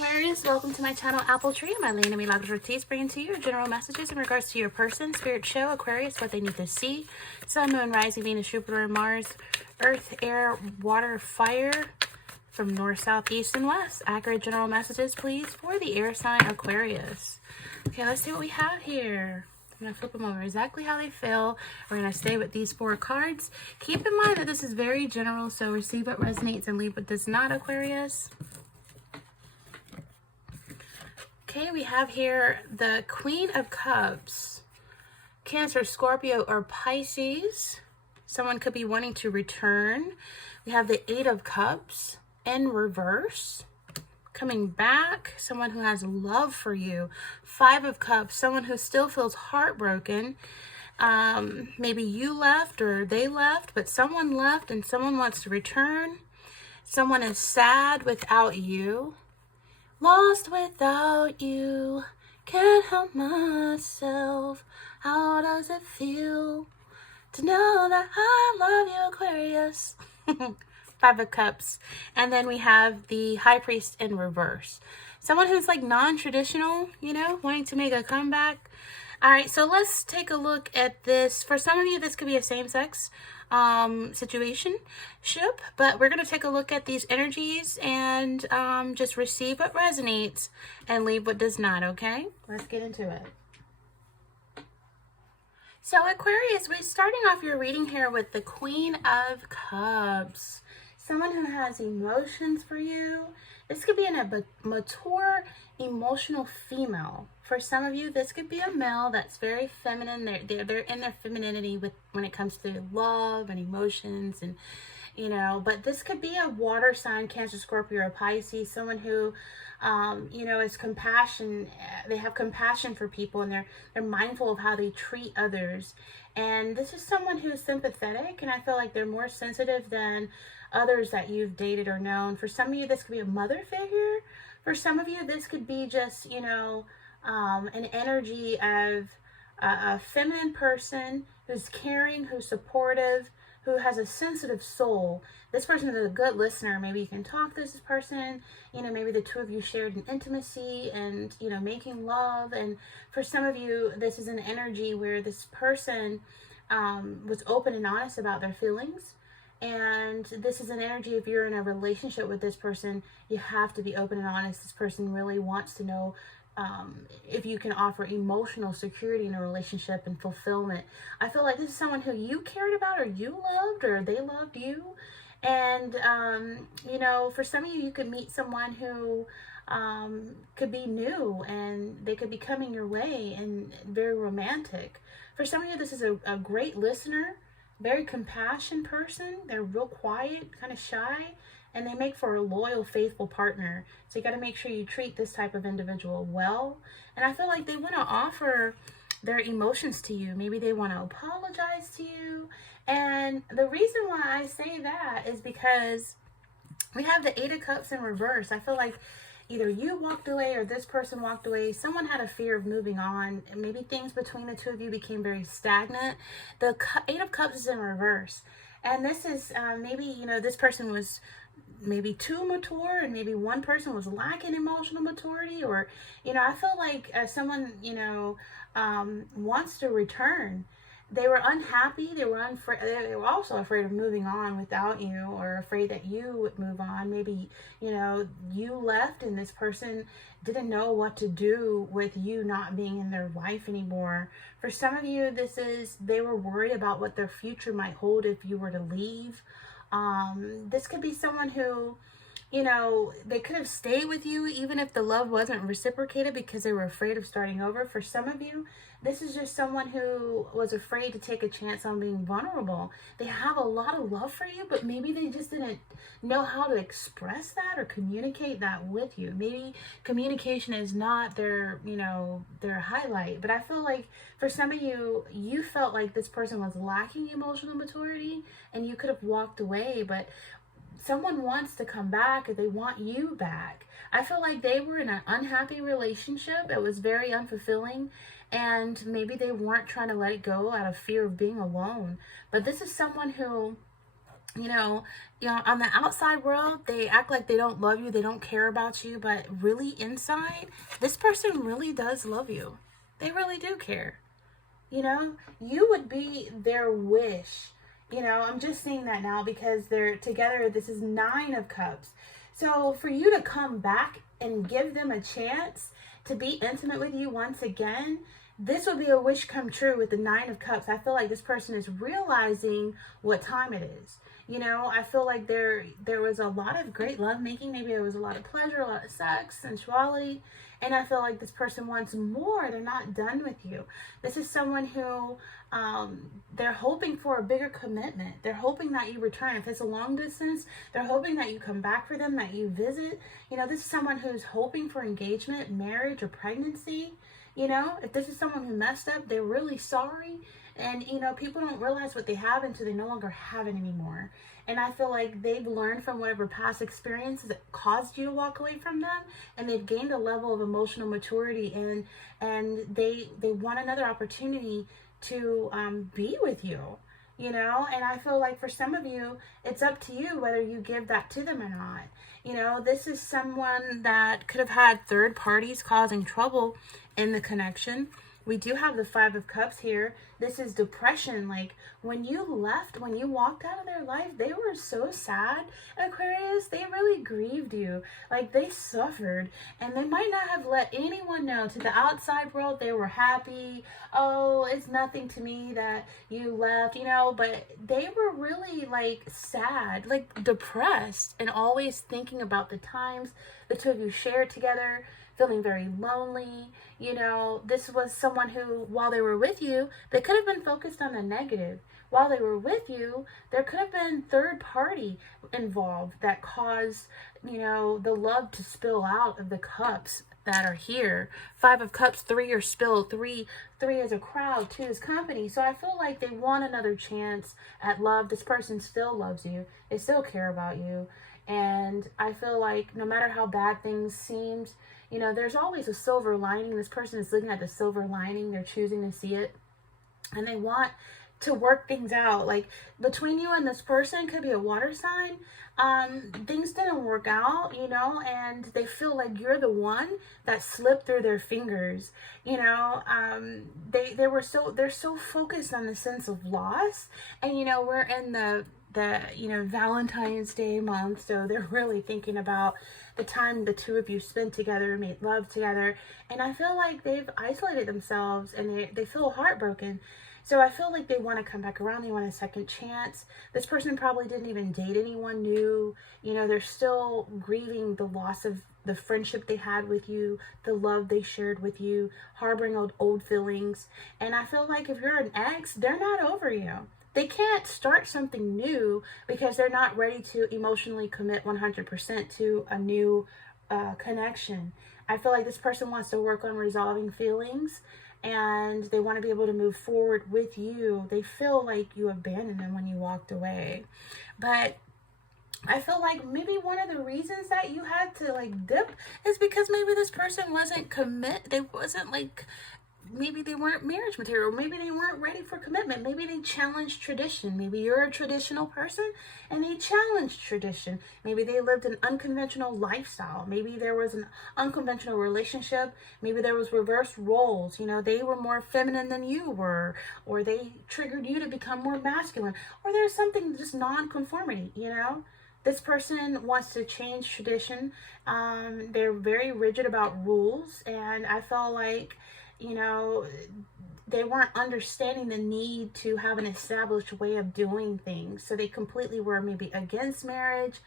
Aquarius, welcome to my channel Apple Tree. My Lane and Milagros Ortiz bringing to you your general messages in regards to your person, spirit show, Aquarius, what they need to see, Sun, Moon, Rising, Venus, Jupiter, and Mars, Earth, Air, Water, Fire, from North, South, East, and West. Accurate general messages, please, for the air sign Aquarius. Okay, let's see what we have here. I'm going to flip them over exactly how they feel. We're going to stay with these 4 cards. Keep in mind that this is very general, so receive what resonates and leave what does not, Aquarius. Okay, we have here the Queen of Cups, Cancer, Scorpio, or Pisces. Someone could be wanting to return. We have the 8 of Cups in reverse. Coming back, someone who has love for you. 5 of Cups, someone who still feels heartbroken. Maybe you left or they left, but someone left and someone wants to return. Someone is sad without you. Lost without you, can't help myself. How does it feel to know that I love you, Aquarius? 5 of Cups. And then we have the High Priest in reverse. Someone who's like non-traditional, you know, wanting to make a comeback. All right, so let's take a look at this. For some of you, this could be a same-sex situation, but we're going to take a look at these energies and just receive what resonates and leave what does not, okay? Let's get into it. So Aquarius, we're starting off your reading here with the Queen of Cups. Someone who has emotions for you. This could be a mature, emotional female. For some of you, this could be a male that's very feminine. They're in their femininity when it comes to love and emotions, and you know. But this could be a water sign, Cancer, Scorpio, or Pisces. Someone who, you know, is compassion. They have compassion for people, and they're mindful of how they treat others. And this is someone who's sympathetic, and I feel like they're more sensitive than others that you've dated or known. For some of you, this could be a mother figure. For some of you, this could be just, you know, an energy of a feminine person who's caring, who's supportive, who has a sensitive soul. This person is a good listener. Maybe you can talk to this person. You know, maybe the two of you shared an intimacy and, you know, making love. And for some of you, this is an energy where this person was open and honest about their feelings. And this is an energy, if you're in a relationship with this person, you have to be open and honest. This person really wants to know if you can offer emotional security in a relationship and fulfillment. I feel like this is someone who you cared about, or you loved, or they loved you. And, you know, for some of you, you could meet someone who could be new, and they could be coming your way and very romantic. For some of you, this is a great listener. Very compassionate person. They're real quiet, kind of shy, and they make for a loyal, faithful partner. So you got to make sure you treat this type of individual well. And I feel like they want to offer their emotions to you. Maybe they want to apologize to you. And the reason why I say that is because we have the 8 of Cups in reverse. I feel like either you walked away or this person walked away. Someone had a fear of moving on. And maybe things between the two of you became very stagnant. The 8 of Cups is in reverse. And this is maybe, you know, this person was maybe too mature, and maybe one person was lacking emotional maturity. Or, you know, I feel like someone, you know, wants to return. They were unhappy. They were also afraid of moving on without you, or afraid that you would move on. Maybe, you know, you left and this person didn't know what to do with you not being in their life anymore. For some of you, they were worried about what their future might hold if you were to leave. This could be someone who, you know, they could have stayed with you even if the love wasn't reciprocated because they were afraid of starting over. For some of you, this is just someone who was afraid to take a chance on being vulnerable. They have a lot of love for you, but maybe they just didn't know how to express that or communicate that with you. Maybe communication is not their, you know, their highlight. But I feel like for some of you, you felt like this person was lacking emotional maturity and you could have walked away, but someone wants to come back, or they want you back. I feel like they were in an unhappy relationship. It was very unfulfilling, and maybe they weren't trying to let it go out of fear of being alone. But this is someone who On the outside world, they act like they don't love you, they don't care about you, but really inside, this person really does love you. They really do care. You would be their wish. I'm just seeing that now because they're together. This is 9 of Cups. So for you to come back and give them a chance to be intimate with you once again, this will be a wish come true with the 9 of Cups. I feel like this person is realizing what time it is. I feel like there was a lot of great lovemaking. Maybe there was a lot of pleasure, a lot of sex, sensuality. And I feel like this person wants more. They're not done with you. This is someone who they're hoping for a bigger commitment. They're hoping that you return. If it's a long distance, they're hoping that you come back for them, that you visit. This is someone who's hoping for engagement, marriage, or pregnancy. If this is someone who messed up, they're really sorry. And, people don't realize what they have until they no longer have it anymore. And I feel like they've learned from whatever past experiences that caused you to walk away from them. And they've gained a level of emotional maturity. And they want another opportunity to be with you. And I feel like for some of you, it's up to you whether you give that to them or not. This is someone that could have had third parties causing trouble in the connection. We do have the 5 of Cups here. This is depression. Like when you left, when you walked out of their life, they were so sad, Aquarius. They really grieved you. Like they suffered, and they might not have let anyone know. To the outside world, they were happy. Oh, it's nothing to me that you left, but they were really like sad, like depressed, and always thinking about the times the two of you shared together, feeling very lonely. This was someone who, while they were with you, they could have been focused on the negative. While they were with you, there could have been third party involved that caused, the love to spill out of the cups that are here. 5 of Cups, 3 are spilled, three is a crowd, 2 is company. So I feel like they want another chance at love. This person still loves you. They still care about you. And I feel like no matter how bad things seemed, there's always a silver lining. This person is looking at the silver lining. They're choosing to see it. And they want to work things out. Like between you and this person, could be a water sign. Things didn't work out, and they feel like you're the one that slipped through their fingers. They're so focused on the sense of loss. And, we're in the Valentine's Day month, so they're really thinking about the time the two of you spent together, made love together. And I feel like they've isolated themselves and they feel heartbroken. So I feel like they want to come back around. They want a second chance. This person probably didn't even date anyone new. They're still grieving the loss of the friendship they had with you, the love they shared with you, harboring old feelings. And I feel like if you're an ex, they're not over you. They can't start something new because they're not ready to emotionally commit 100% to a new connection. I feel like this person wants to work on resolving feelings, and they want to be able to move forward with you. They feel like you abandoned them when you walked away. But I feel like maybe one of the reasons that you had to like dip is because maybe this person wasn't maybe they weren't marriage material. Maybe they weren't ready for commitment. Maybe they challenged tradition. Maybe you're a traditional person and they challenged tradition. Maybe they lived an unconventional lifestyle. Maybe there was an unconventional relationship. Maybe there was reversed roles. They were more feminine than you were, or they triggered you to become more masculine, or there's something just non-conformity. This person wants to change tradition. They're very rigid about rules, and I felt like they weren't understanding the need to have an established way of doing things. So they completely were maybe against marriage.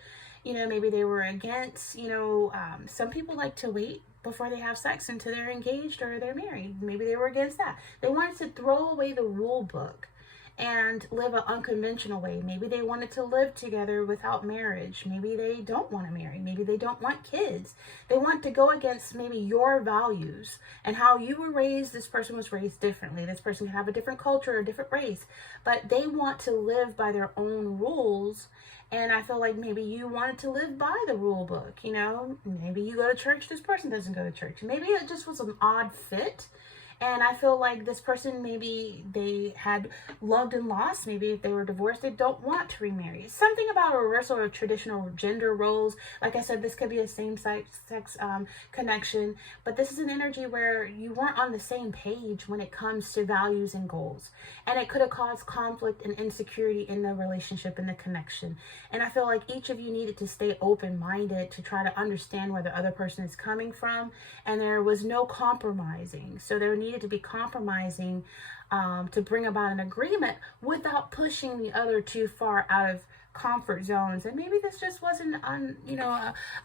Maybe they were against, some people like to wait before they have sex until they're engaged or they're married. Maybe they were against that. They wanted to throw away the rule book and live an unconventional way. Maybe they wanted to live together without marriage. Maybe they don't want to marry. Maybe they don't want kids. They want to go against maybe your values and how you were raised. This person was raised differently. This person can have a different culture, a different race, but they want to live by their own rules. And I feel like maybe you wanted to live by the rule book. Maybe you go to church, this person doesn't go to church. Maybe it just was an odd fit. And I feel like this person, maybe they had loved and lost. Maybe if they were divorced, they don't want to remarry. Something about a reversal of traditional gender roles. Like I said, this could be a same-sex connection. But this is an energy where you weren't on the same page when it comes to values and goals. And it could have caused conflict and insecurity in the relationship and the connection. And I feel like each of you needed to stay open-minded to try to understand where the other person is coming from. And there was no compromising. So there needed to be compromising to bring about an agreement without pushing the other too far out of comfort zones. And maybe this just wasn't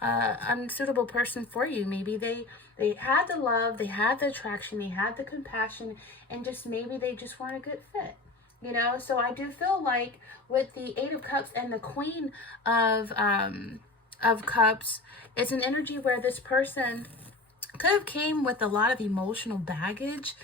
unsuitable person for you. Maybe they had the love, they had the attraction, they had the compassion, and just maybe they just weren't a good fit. So I do feel like with the Eight of Cups and the Queen of Cups, it's an energy where this person could have came with a lot of emotional baggage.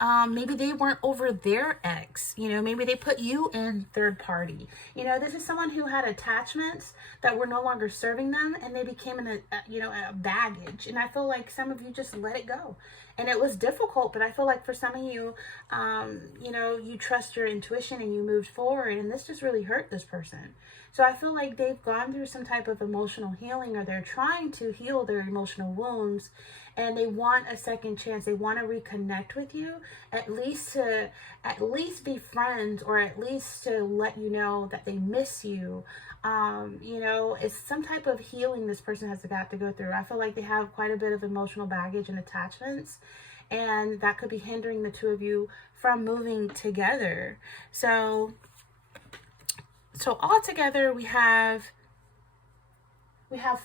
Maybe they weren't over their ex. Maybe they put you in third party. This is someone who had attachments that were no longer serving them, and they became a baggage. And I feel like some of you just let it go. And it was difficult, but I feel like for some of you, you trust your intuition and you moved forward, and this just really hurt this person. So I feel like they've gone through some type of emotional healing, or they're trying to heal their emotional wounds, and they want a second chance. They want to reconnect with you, at least be friends, or at least to let you know that they miss you. It's some type of healing this person has got to go through. I feel like they have quite a bit of emotional baggage and attachments, and that could be hindering the two of you from moving together. So all together we have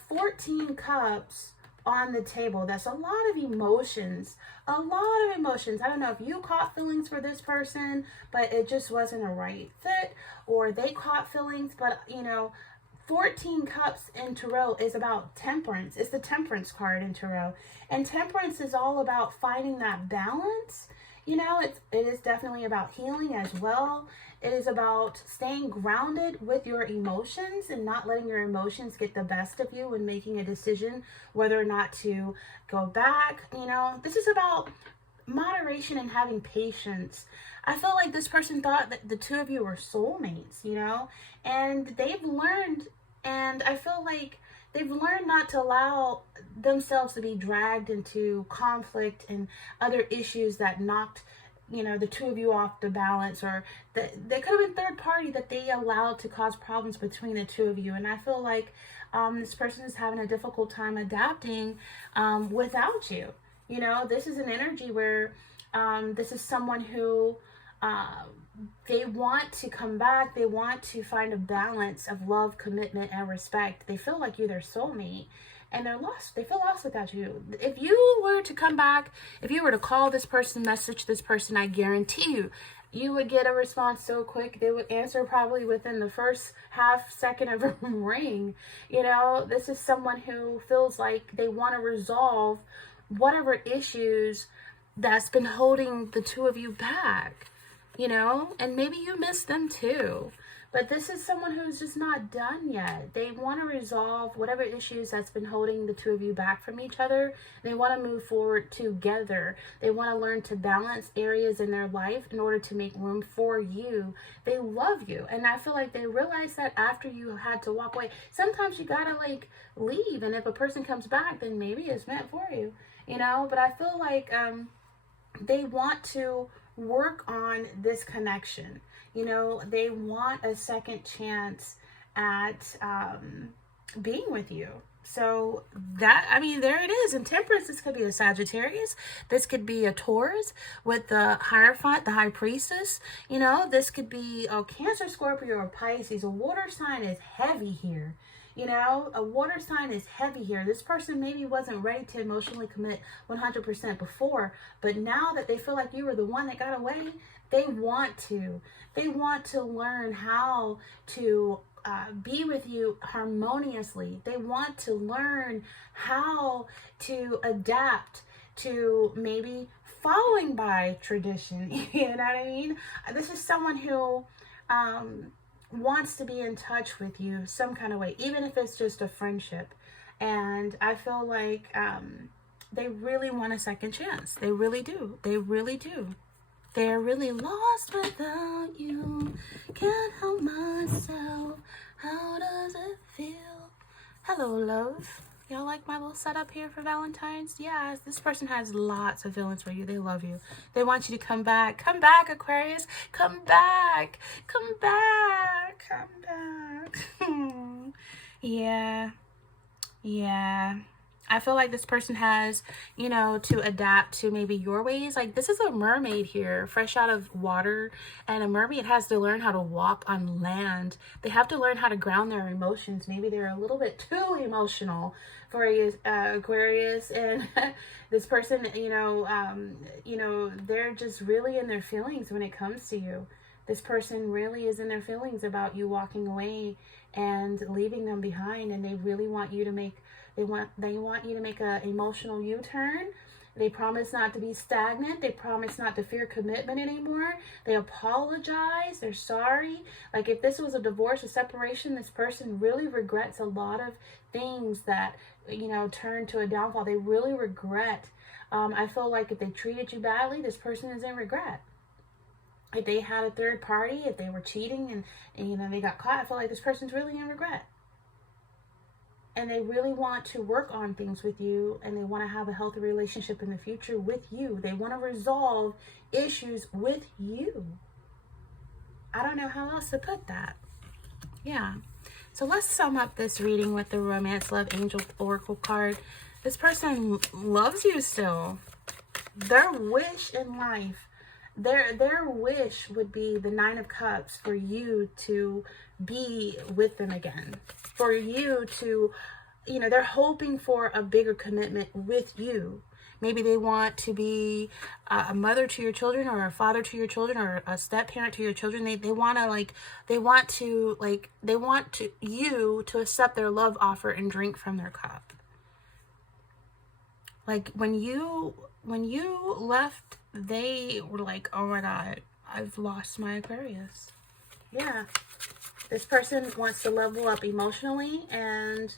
14 cups on the table. That's a lot of emotions. I don't know if you caught feelings for this person, but it just wasn't a right fit, or they caught feelings, but 14 cups in tarot is about temperance. It's the temperance card in tarot. And temperance is all about finding that balance. It is definitely about healing as well. It is about staying grounded with your emotions and not letting your emotions get the best of you when making a decision whether or not to go back. This is about moderation and having patience. I feel like this person thought that the two of you were soulmates, and they've learned, and I feel like they've learned not to allow themselves to be dragged into conflict and other issues that knocked the two of you off the balance, or they could have been third party that they allowed to cause problems between the two of you. And I feel like this person is having a difficult time adapting without you. This is an energy where this is someone who they want to come back. They want to find a balance of love, commitment, and respect. They feel like you're their soulmate, and they're lost. They feel lost without you. If you were to come back, if you were to call this person, message this person, I guarantee you would get a response so quick. They would answer probably within the first half second of a ring. This is someone who feels like they want to resolve whatever issues that's been holding the two of you back. And maybe you miss them too. But this is someone who's just not done yet. They want to resolve whatever issues that's been holding the two of you back from each other. They want to move forward together. They want to learn to balance areas in their life in order to make room for you. They love you. And I feel like they realize that after you had to walk away. Sometimes you gotta leave. And if a person comes back, then maybe it's meant for you. But I feel like they want to work on this connection. They want a second chance at being with you. So there it is. In temperance, this could be a Sagittarius. This could be a Taurus with the Hierophant, the High Priestess. This could be a Cancer, Scorpio, or Pisces. A water sign is heavy here. A water sign is heavy here. This person maybe wasn't ready to emotionally commit 100% before, but now that they feel like you were the one that got away, they want to. They want to learn how to be with you harmoniously. They want to learn how to adapt to maybe following by tradition. You know what I mean? This is someone who wants to be in touch with you some kind of way, even if it's just a friendship. And I feel like They really want a second chance. They really do. They really do. They're really lost without you. Can't help myself. How does it feel? Hello, love. Y'all like my little setup here for Valentine's? Yeah, this person has lots of feelings for you. They love you. They want you to come back. Come back, Aquarius. Come back. Come back. Come back. Yeah. Yeah. I feel like this person has, you know, to adapt to maybe your ways. Like, this is a mermaid here, fresh out of water. And a mermaid has to learn how to walk on land. They have to learn how to ground their emotions. Maybe they're a little bit too emotional for Aquarius. And this person, you know, they're just really in their feelings when it comes to you. This person really is in their feelings about you walking away and leaving them behind. And they really want you to make... They want you to make an emotional U-turn. They promise not to be stagnant. They promise not to fear commitment anymore. They apologize. They're sorry. Like, if this was a divorce or separation, this person really regrets a lot of things that, you know, turned to a downfall. They really regret. I feel like if they treated you badly, this person is in regret. If they had a third party, if they were cheating and you know, they got caught, I feel like this person's really in regret. And they really want to work on things with you, and they want to have a healthy relationship in the future with you. They want to resolve issues with you. I don't know how else to put that. Yeah. So let's sum up this reading with the Romance Love Angel Oracle card. This person loves you still. Their wish in life, their wish would be the Nine of Cups, for you to be with them again. For you to, you know, they're hoping for a bigger commitment with you. Maybe they want to be a mother to your children, or a father to your children, or a step parent to your children. They want you to accept their love offer and drink from their cup. Like, when you left, they were like, oh my God, I've lost my Aquarius. Yeah. This person wants to level up emotionally, and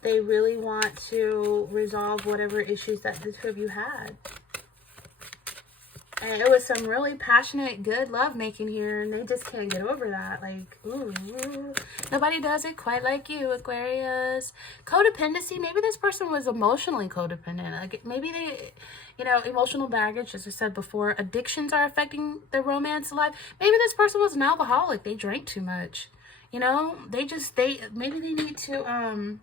they really want to resolve whatever issues that the two of you had. And it was some really passionate, good love making here, and they just can't get over that. Like, ooh, nobody does it quite like you, Aquarius. Codependency. Maybe this person was emotionally codependent. Like, maybe they, you know, emotional baggage, as I said before. Addictions are affecting their romance life. Maybe this person was an alcoholic. They drank too much. You know, maybe they need to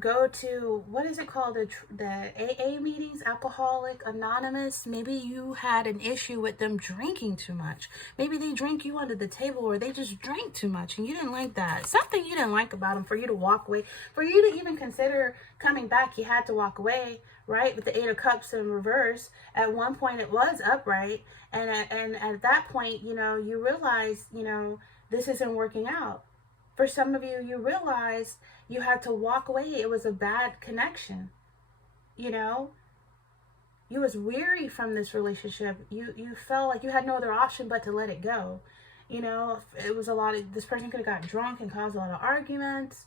go to, what is it called, the AA meetings, Alcoholic Anonymous. Maybe you had an issue with them drinking too much. Maybe they drank you under the table, or they just drank too much and you didn't like that. Something you didn't like about them, for you to walk away, for you to even consider coming back. You had to walk away, right? With the Eight of Cups in reverse. At one point it was upright, and at that point, you know, you realize, you know, this isn't working out. For some of you, you realize you had to walk away. It was a bad connection. You know, you was weary from this relationship. You felt like you had no other option but to let it go. You know, it was a lot of, this person could have got drunk and caused a lot of arguments.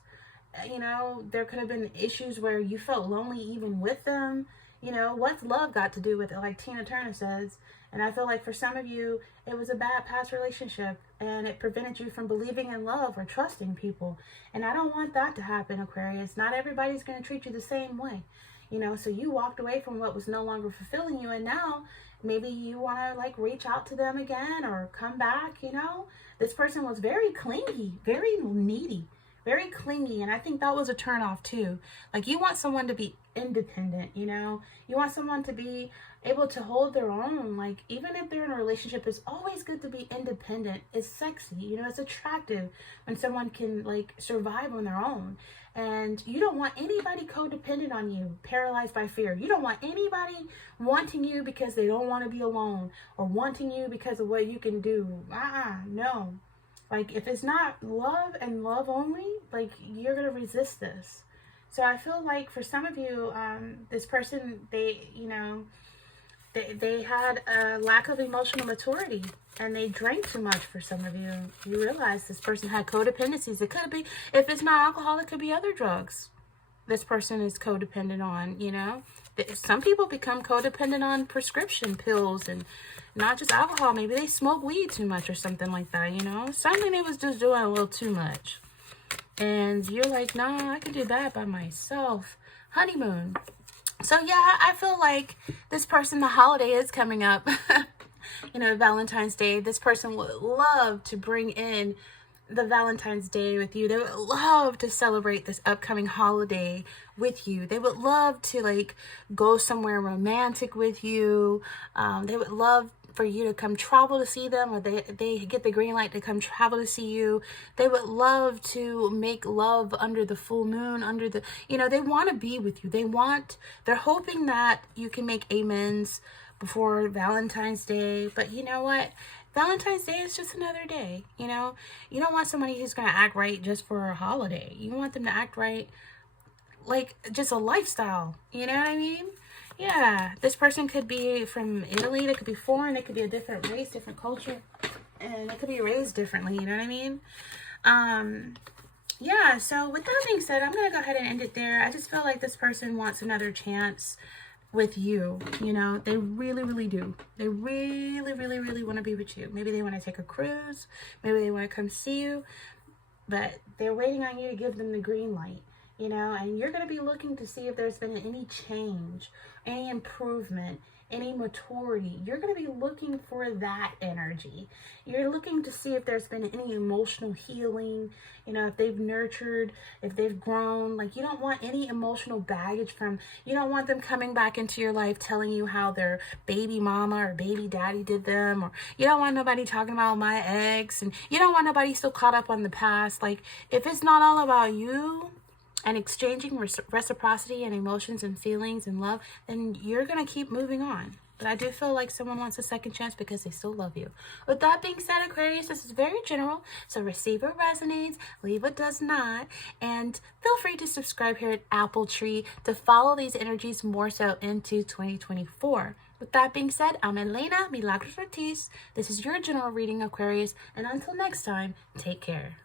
You know, there could have been issues where you felt lonely even with them. You know, what's love got to do with it, like Tina Turner says. And I feel like for some of you, it was a bad past relationship, and it prevented you from believing in love or trusting people. And I don't want that to happen, Aquarius. Not everybody's going to treat you the same way. You know, so you walked away from what was no longer fulfilling you, and now maybe you want to, like, reach out to them again or come back, you know. This person was very clingy, very needy, very clingy, and I think that was a turnoff too. Like, you want someone to be independent, you know. You want someone to be able to hold their own. Like, even if they're in a relationship, it's always good to be independent. It's sexy, you know. It's attractive when someone can, like, survive on their own. And you don't want anybody codependent on you, paralyzed by fear. You don't want anybody wanting you because they don't want to be alone, or wanting you because of what you can do. No. Like, if it's not love and love only, like, you're going to resist this. So I feel like for some of you, this person, they, you know, they had a lack of emotional maturity, and they drank too much. For some of you, you realize this person had codependencies. It could be, if it's not alcohol, it could be other drugs. this person is codependent on, you know. Some people become codependent on prescription pills and not just alcohol. Maybe they smoke weed too much or something like that, you know. Something they was just doing a little too much. And you're like, nah, I can do that by myself. Honeymoon. So yeah, I feel like this person, the holiday is coming up. You know, Valentine's Day. This person would love to bring in the Valentine's Day with you. They would love to celebrate this upcoming holiday with you. They would love to like go somewhere romantic with you. They would love for you to come travel to see them, or they get the green light to come travel to see you. They would love to make love under the full moon, under the, you know, they want to be with you. They're hoping that you can make amends before Valentine's Day. But you know what? Valentine's Day is just another day, you know? You don't want somebody who's going to act right just for a holiday. You want them to act right like just a lifestyle, you know what I mean? Yeah, this person could be from Italy, they could be foreign, they could be a different race, different culture, and they could be raised differently, you know what I mean? Yeah, so with that being said, I'm going to go ahead and end it there. I just feel like this person wants another chance with you, you know. They really, really do. They really, really, really want to be with you. Maybe they want to take a cruise, maybe they want to come see you, but they're waiting on you to give them the green light, you know. And you're going to be looking to see if there's been any change, any improvement, any maturity. You're going to be looking for that energy. You're looking to see if there's been any emotional healing, you know, if they've nurtured, if they've grown. Like, you don't want any emotional baggage you don't want them coming back into your life telling you how their baby mama or baby daddy did them, or you don't want nobody talking about my ex, and you don't want nobody still caught up on the past. Like, if it's not all about you and exchanging reciprocity and emotions and feelings and love, then you're going to keep moving on. But I do feel like someone wants a second chance because they still love you. With that being said, Aquarius, this is very general, so receive what resonates, leave what does not, and feel free to subscribe here at Apple Tree to follow these energies more so into 2024. With that being said, I'm Elena Milagros Ortiz. This is your general reading, Aquarius, and until next time, take care.